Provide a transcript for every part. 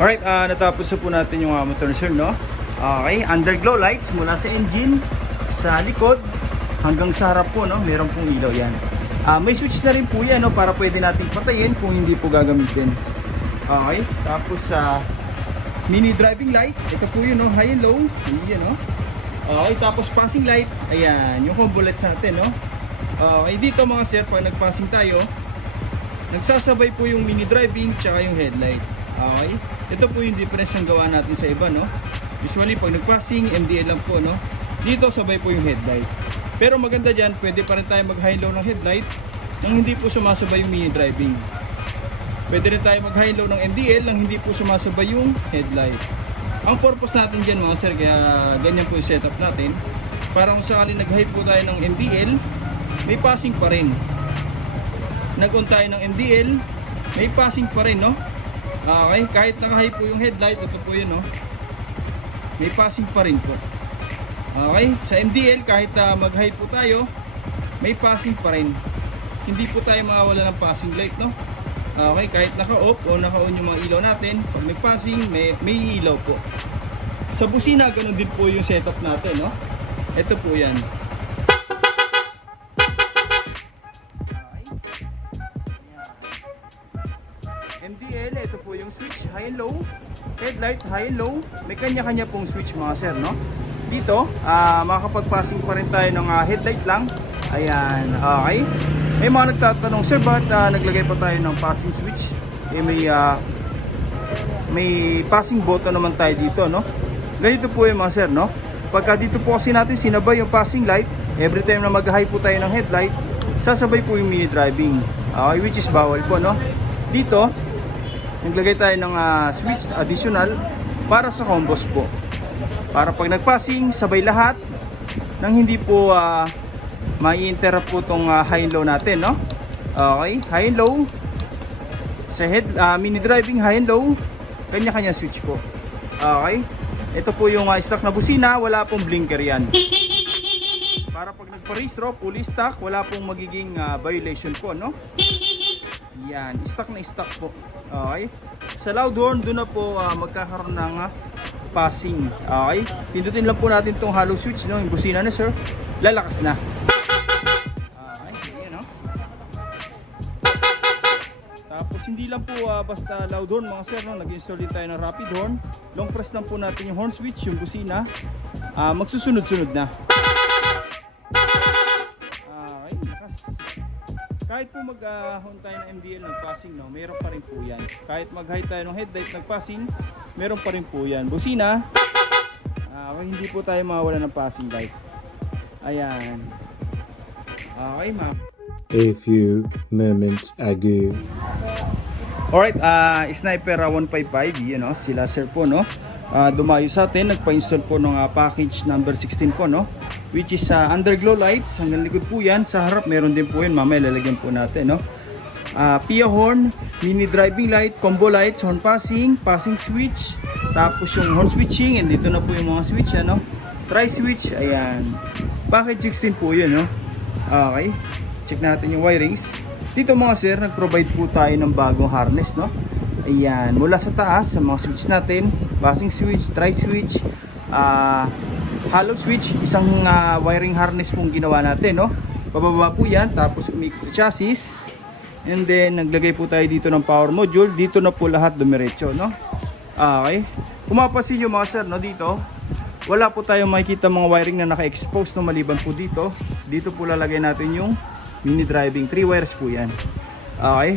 Alright, natapos na po natin yung motor sir, no? Okay, underglow lights mula sa engine, sa likod, hanggang sa harap po, no? Meron pong ilaw yan. May switch na rin po yan, no? Para pwede natin patayin kung hindi po gagamitin. Okay, tapos mini driving light, ito po yun, no? High and low, yan, no? Okay, tapos passing light, ayan, yung combo lights natin, no? Okay, dito mga sir, pag nagpassing tayo, nagsasabay po yung mini driving tsaka yung headlight. Okay, ito po yung difference ng gawa natin sa iba, no? Usually pag nagpassing, MDL lang po, no? Dito sabay po yung headlight. Pero maganda dyan, pwede pa rin tayo mag-high-low ng headlight nang hindi po sumasabay yung mini driving. Pwede rin tayo mag-high-low ng MDL nang hindi po sumasabay yung headlight. Ang purpose natin dyan mga sir, kaya ganyan po yung setup natin. Para kung sakali nag-high po tayo ng MDL, may passing pa rin. Nag-on tayo ng MDL, may passing pa rin, no? Okay, kahit naka-high po yung headlight, ito po yun, no? May passing pa rin po. Okay, sa MDL kahit mag-high po tayo, may passing pa rin. Hindi po tayo mawawala ng passing light, no? Okay, kahit naka-off o naka-on yung mga ilaw natin, pag nag-passing, may ilaw po. Sa busina, ganun din po yung setup natin, no? Ito po yan. MDL, ito po yung switch, high and low. Headlight, high and low. May kanya-kanya pong switch mga sir, no? Dito, makakapag-passing pa rin tayo ng headlight lang. Ayan, okay. May mga nagtatanong, sir, bakit naglagay pa tayo ng passing switch? Eh, may passing button naman tayo dito, no? Ganito po yung mga sir, no? Pagka dito po kasi natin sinabay yung passing light, every time na mag-high po tayo ng headlight, sasabay po yung mini driving. Okay, which is bawal po, no? Dito, naglagay tayo ng switch additional para sa combos po. Para pag nag-passing, sabay lahat nang hindi po mai-interrupt po itong high and low natin, no? Okay, high and low. Sa mini driving, high and low, kanya-kanya switch po. Okay, ito po yung stock na busina, wala pong blinker yan. Para pag nagpa-restro, fully stock, wala pong magiging violation po, no? Yan, stock na stock po. Okay, sa loud horn, doon na po magkakaroon ng passing. Okay, pindutin lang po natin itong hollow switch, no? Yung busina na sir, lalakas na. Okay, yun, no? Tapos hindi lang po basta loud horn mga sir, no? Nag-install din tayo ng rapid horn. Long press lang po natin yung horn switch, yung busina, magsusunod-sunod na. Okay, lakas. Kahit po mag-hon tayo ng MDL nag-passing, no, meron pa rin po yan. Kahit mag-high tayo ng headlight nag-passing, meron pa rin po yan. Busina, hindi po tayo mawawala ng passing light. Ayan. Okay, ma'am. A few moments ago. Alright, Sniper 155, yun, no? Sila sir po, no? Dumayo sa atin, nagpa-install po ng package number 16 po, no? Which is underglow lights, hanggang likod po yan. Sa harap meron din po yun, mamaya lalagyan po natin, no? PIA horn, mini driving light, combo lights, horn passing, passing switch, tapos yung horn switching, and dito na po yung mga switch, ano? Tri-switch, ayan. Package 16 po yun, no? Okay, check natin yung wirings. Dito mga sir, nag-provide po tayo ng bagong harness, no? Ayan, mula sa taas, sa mga switch natin, passing switch, tri-switch, hollow switch, isang wiring harness pong ginawa natin, no? Pababa po yan, tapos umikot sa chassis, and then naglagay po tayo dito ng power module. Dito na po lahat dumiretso, no? Okay, kung mapapansin nyo mga sir, no, dito wala po tayong makikita mga wiring na naka-expose, no, maliban po dito. Dito po lalagay natin yung mini driving, 3 wires po yan. Okay,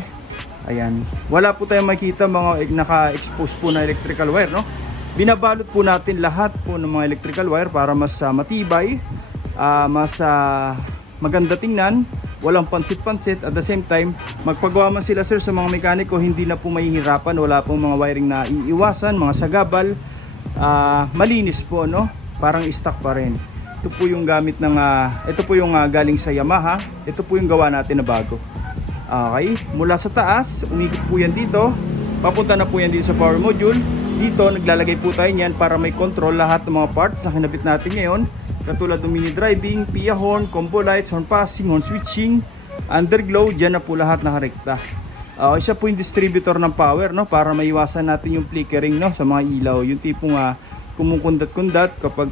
ayan, wala po tayong makikita mga naka-expose po na electrical wire, no? Binabalot po natin lahat po ng mga electrical wire para mas matibay, mas maganda tingnan, walang pansit-pansit. At the same time, magpagawa man sila sir sa mga mekaniko, hindi na po mahihirapan, wala pong mga wiring na iiwasan, mga sagabal, malinis po, no? Parang stock pa rin. Ito po yung gamit ng ito po yung galing sa Yamaha. Ito po yung gawa natin na bago. Okay, mula sa taas, umikot po yan dito, papunta na po yan dito sa power module. Dito naglalagay po tayo niyan para may control lahat ng mga parts na kinabit natin ngayon, katulad ng mini driving, PIA horn, combo lights, horn passing, horn switching, underglow. Dyan na po lahat nakarekta. Siya po yung distributor ng power, no, para maiwasan natin yung flickering, no, sa mga ilaw. Yung tipong kumukundat-kundat kapag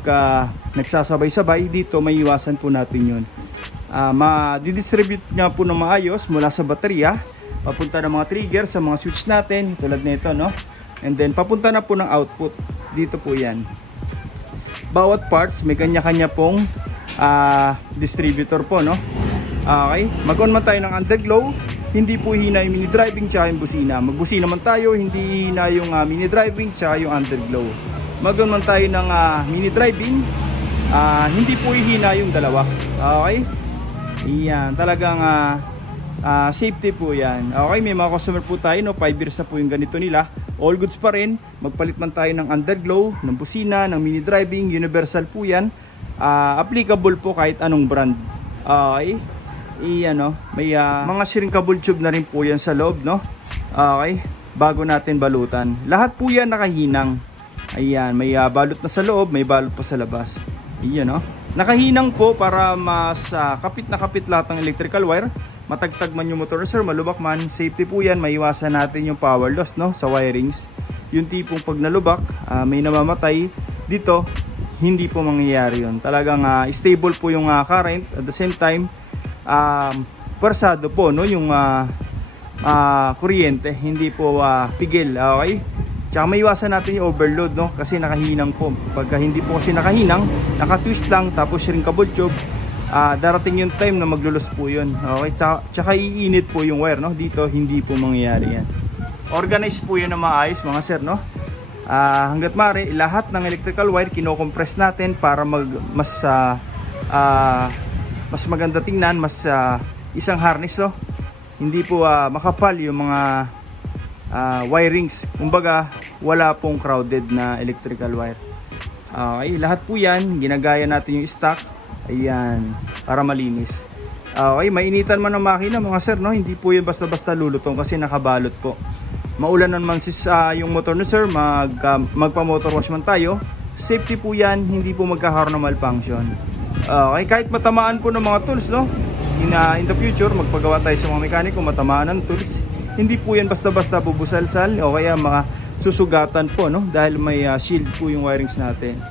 nagsasabay-sabay dito, maiwasan po natin yun. Ma-distribute niya po ng maayos mula sa baterya papunta ng mga trigger sa mga switch natin tulad nito, no, and then papunta na po ng output dito po yan. Bawat parts may kanya-kanya pong distributor po, no. Okay, mag-on man tayo ng underglow, hindi po hina yung mini driving tsaka yung busina. Magbusina naman tayo, hindi hina yung mini driving tsaka yung underglow. Mag-on man tayo ng mini driving, hindi po hihina yung dalawa. Okay, yan, talagang safety po yan. Okay, may mga customer po tayo, no, 5 years na po yung ganito nila. All goods pa rin. Magpalit man tayo ng underglow, ng busina, ng mini driving, universal po yan. Applicable po kahit anong brand. Okay, may mga shrinkable tube na rin po yan sa loob, no. Okay, bago natin balutan. Lahat po yan nakahinang. Ayan, may balot na sa loob, may balot pa sa labas. Iyan, no. Nakahinang po para mas kapit na kapit lahat ng electrical wire. Matagtag man yung motor, sir, malubak man, safety po yan, maiwasan natin yung power loss, no, sa wirings. Yung tipong pag nalubak, may namamatay dito, hindi po mangyayari yun. Talagang stable po yung current, at the same time persado po, no, yung kuryente, hindi po pigil. Okay, tsaka maiwasan natin yung overload, no, kasi nakahinang po. Pagka hindi po kasi nakahinang, nakatwist lang tapos shrinkable tube, darating yung time na maglulos po yun. Okay, tsaka iinit po yung wire, no, dito hindi po mangyayari yan. Organize po yan na maayos, mga sir, no. Hanggat maaari, lahat ng electrical wire kino-compress natin para mas maganda tingnan, mas isang harness, no. Hindi po makapal yung mga wirings. Kumbaga, wala pong crowded na electrical wire. Okay, lahat po yan, ginagaya natin yung stock. Ayan, para malinis. Okay, mainitan man ang makina, mga sir, no. Hindi po yan basta-basta lulutong kasi nakabalot po. Maulan naman yung motor ni sir, magpa-motor wash man tayo. Safety po yan, hindi po magkakaroon ng malfunction. Okay, kahit matamaan po ng mga tools, no, in the future, magpagawa tayo sa mga mekaniko, matamaan ng tools, hindi po yan basta-basta bubusalsal o kaya susugatan po, no, dahil may shield po yung wirings natin.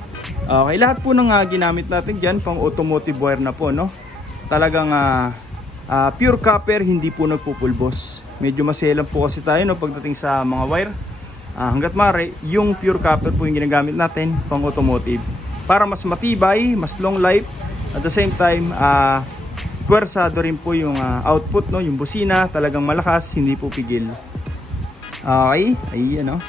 Okay, lahat po ng ginamit natin dyan, pang automotive wire na po, no. Talagang pure copper, hindi po nagpupulbos. Medyo maselan po kasi tayo, no, pagdating sa mga wire. Hanggat maaari, yung pure copper po yung ginagamit natin pang automotive. Para mas matibay, mas long life, at the same time, puwersado rin po yung output, no, yung busina, talagang malakas, hindi po pigil. Okay, ayan, no.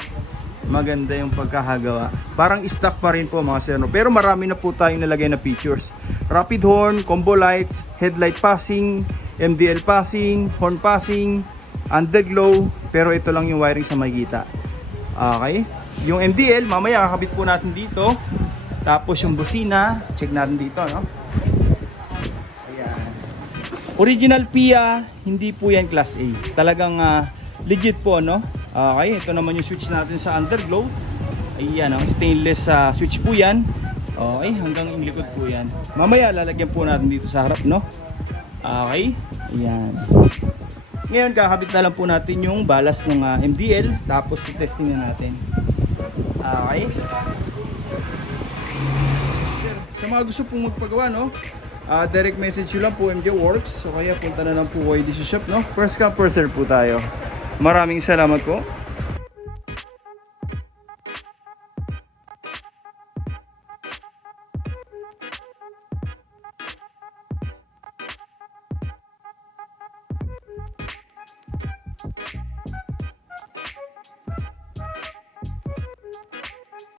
Maganda yung pagkakagawa. Parang stock pa rin po, mga sir, no? Pero marami na po tayong nalagay na features. Rapid horn, combo lights, headlight passing, MDL passing, horn passing, underglow, pero ito lang yung wiring sa makikita. Okay, yung MDL mamaya kakabit po natin dito. Tapos yung busina, check natin dito, no. Ayan. Original PIA, hindi po yan class A. Talagang legit po, no. Okay, ito naman yung switch natin sa underglow. Ayan, stainless switch po yan. Okay, hanggang yung likod po yan. Mamaya lalagyan po natin dito sa harap, no. Okay, ayan. Ngayon kakabit na lang po natin yung balas ng MDL. Tapos testing na natin. Okay. Sa mga gusto pong magpagawa, no, direct message nyo lang po, MJ Works. So kaya punta na lang po kayo dito sa shop, no. First come, first serve po tayo. Maraming salamat po.